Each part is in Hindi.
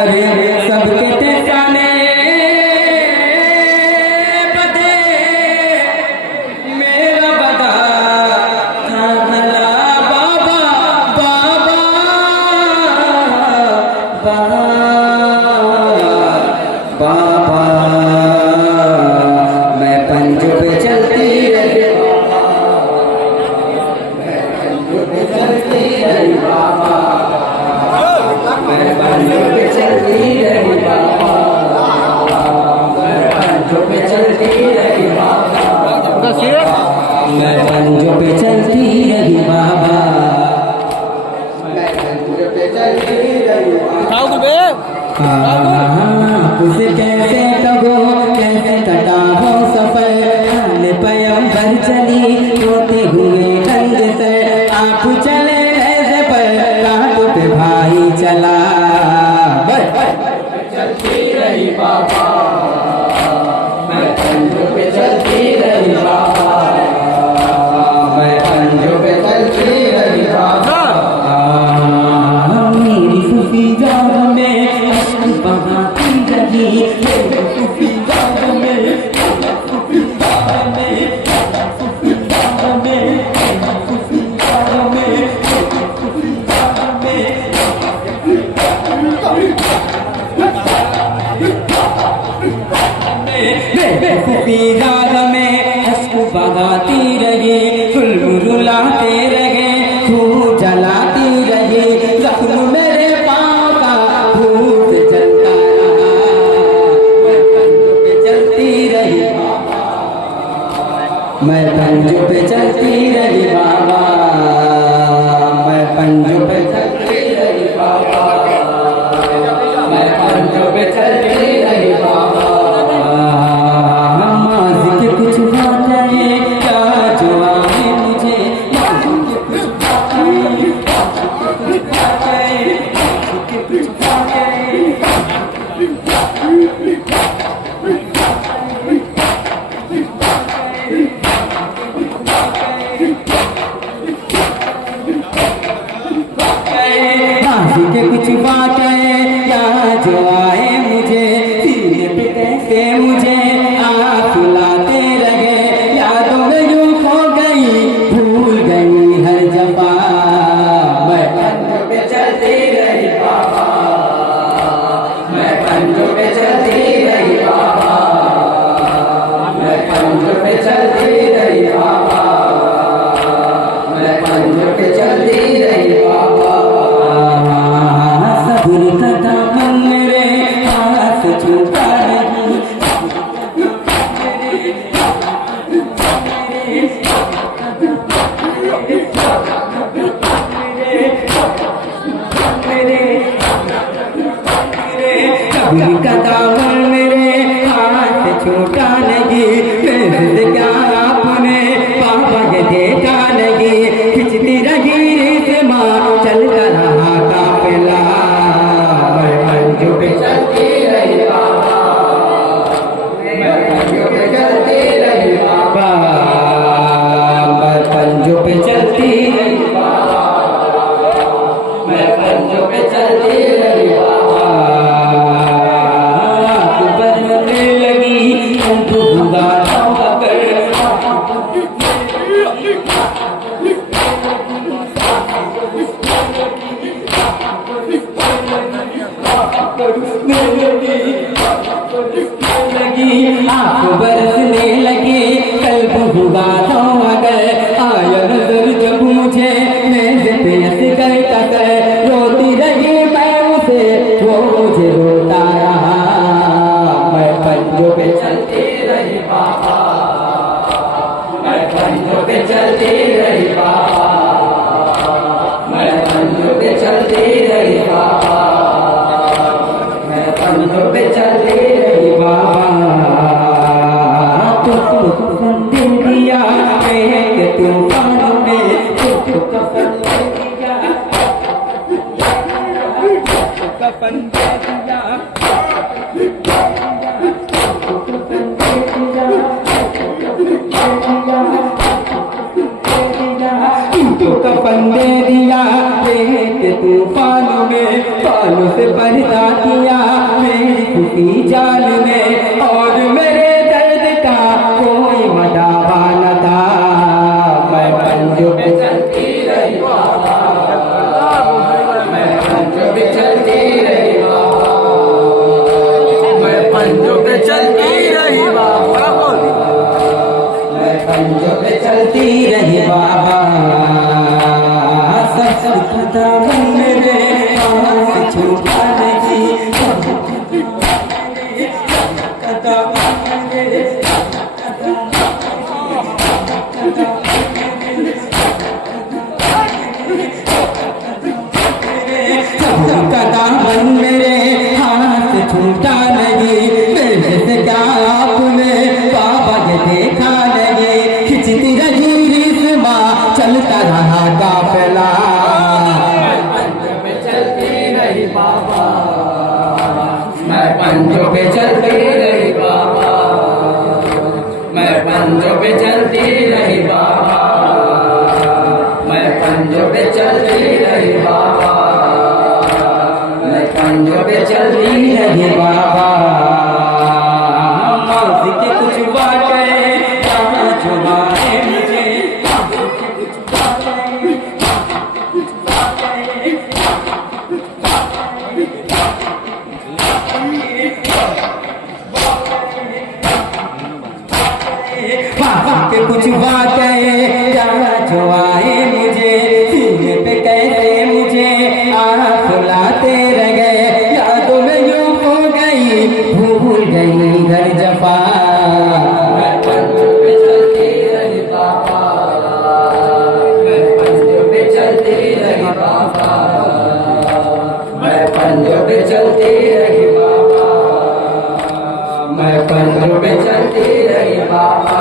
अरे सबके ठिकाने बदे मेरा बदा था भला बाबा बाबा बाबा मैं पंजों पे चलती रही बाबा मैं पंजों पे चलती रही बाबा मैं पंजों पे चलती रही बाबा मैं पंजों पे चलती रही बाबा मैं पंजों पे चलती रही उसे कैसे कहो कैसे कटा हो सफर हमने पैगंबर चली रोते हुए रंग से आप चले ऐसे पर कांटों पे भाई चला चलती रही बाबा मैं पंजों पे चलती रही बाबा मैं पंजों पे चलती रही बाबा मेरी सूफी जान में बहाती रही सूफी जान में सूफी जान में सूफी जान में सूफी जान में सूफी जान में सूफी जान में हंसू बगाती रही फुल रुलाते रहे धूप जलाती रही जख्म मेरे पाँव का भूत जलता रहा मैं पंजों पे चलती रही बाबा मैं पंजों पे चलती रही बाबा मैं पंजों पे चलती रही बाबा मैं पंजों पे चलती रही बाबा माज़ी के कुछ बातें क्या जो आए मुझे माज़ी के कुछ बातें के कुछ बातें क्या जो आए मुझे सीने पे कैसे मुझे आप लाते रहे यादों में यूं खो गई भूल गई हर जफा मैं पंजों पे चलती रही बाबा मैं पंजों पे चलती रही बाबा मैं पंजों पे चलती रही बाबा मैं पंजों पे चलती रही बाबा सब्र का दामन मेरे हाथ छूटा नहीं सब्र का दामन मेरे हाथ छूटा नहीं क्या आपने पापा के देखा नहीं खिंचती रही माँ चलता रहा काफिला मैं पंजों पे चलती रही बाबा मैं पंजों पे चलती रही बाबा मैं पंजों पे चलती रही बाबा मैं पंजों पे चलती रही बाबा बदलने लगी तुमको भूगा लगी आँख बरसने लगी कल्ब हुआ तो अगर आया नजर जब मुझे मेरे पे हंस कर टकर रोती रही मैं उसे वो मुझे रोता रहा मैं पंजों पे चलती रही बाबा मैं पंजों पे चलती रही बाबा मैं पंजों पे चलती रही बाबा मैं पंजों पे चलती रही बाबा कफन दे दिया के तूफान में कफन दे दिया कफन दे दिया पंजों पे चलती रही बाबा, सब दामन मेरे हाथ छूटा नहीं, दामन मेरे हाथ छूटा नहीं, मेरे से क्या आपने बाबा के देखा नहीं, खिंचती रही रिस्मा चलता रहा काफिला, पंजों पे चलती रही बाबा, मैं पंजों पे चलती रही बाबा, मैं पंजों पे चलती रही बाबा, मैं पंजों पे चलती रही बाबा, मैं पंजों पे चलती रही बाबा, मौत के कुछ बातें कहाँ छुपाए मुझे, बाबा के कुछ बातें कहाँ छुपाए मुझे, सीने पे कैसे मुझे आप लाते रह गए, यादों में यूं खो गई, भूल गई घर जफा, मैं पंजों पे चलती रही बाबा, मैं पंजों पे चलती रही बाबा, मैं पंजों पे चलती रही बाबा, मैं पंजों पे चलती रही बाबा,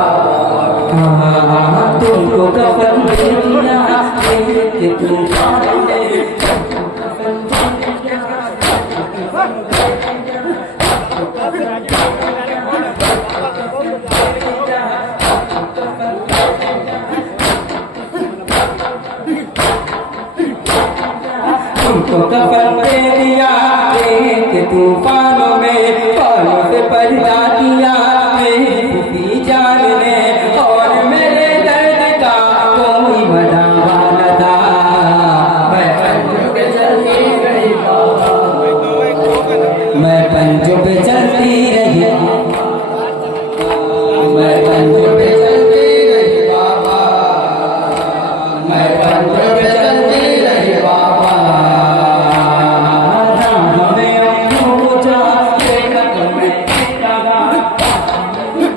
तुमको कफन दे दिया कि तुम तुमको कफन दे दिया कि तूफानों में पालों से पर्दा किया मेरी खुशी जान ने, और मेरे दर्द का कोई मदावा न था, मैं पंजों पे चलती रही बाबा, मैं पंजों पे चलती रही, मैं पंजों पे चलती रही बाबा, मैं पंजों पे चलती रही बाबा, राह में पूछा देखा तो मैं लगा, राह में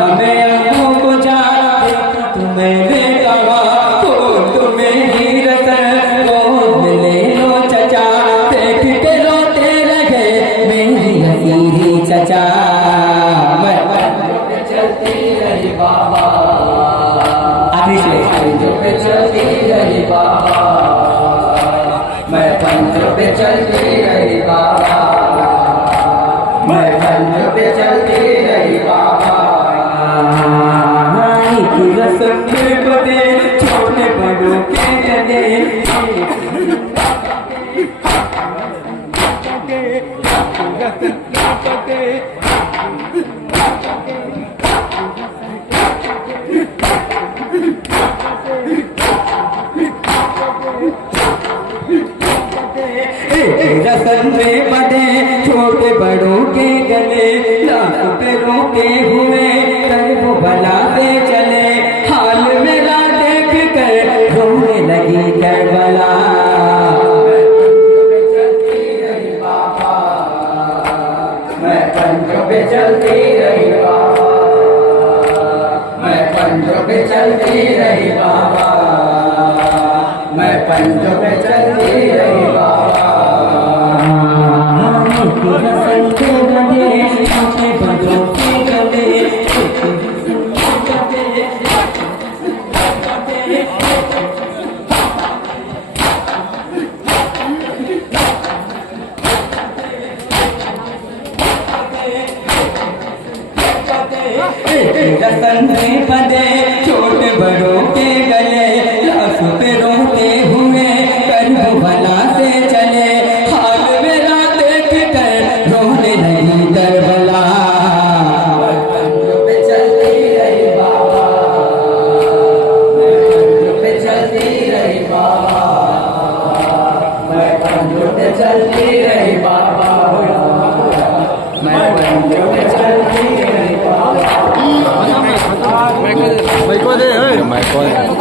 पूछा देखा तो मैंने कहा, तुम्हें ही रतन ले लो चचा, देख के रोते लगे मेरी हसीरी चचा, मैं पंजों पे चलती रही बाबा, अभी से पंजों पे चलती रही बाबा, मैं पंजों पे चलती रही बाबा, मैं पंजों पे चलती रही बाबा, रसम के बदे छोटे बड़ों के गले, रसम में बदे छोटे बड़ों के गले, लाख पे रोके हुए कर वो भला से चले, हाल मेरा देख कर रोने लगी करबला, मैं पंजों पे चलती रही बाबा, मैं पंजों पे चलती रही बाबा, मैं पंजों पे चलती रही बाबा, रसम के बदे छोटे बड़ों के गले, रसन में बदे छोटे बड़ों के गले, लाश पे रोते हुए कर भला से चले, हाल मेरा देख कर रोने लगी करबला, पंजों पे चलती रही बाबा, मैं पंजों पे चलती रही कौन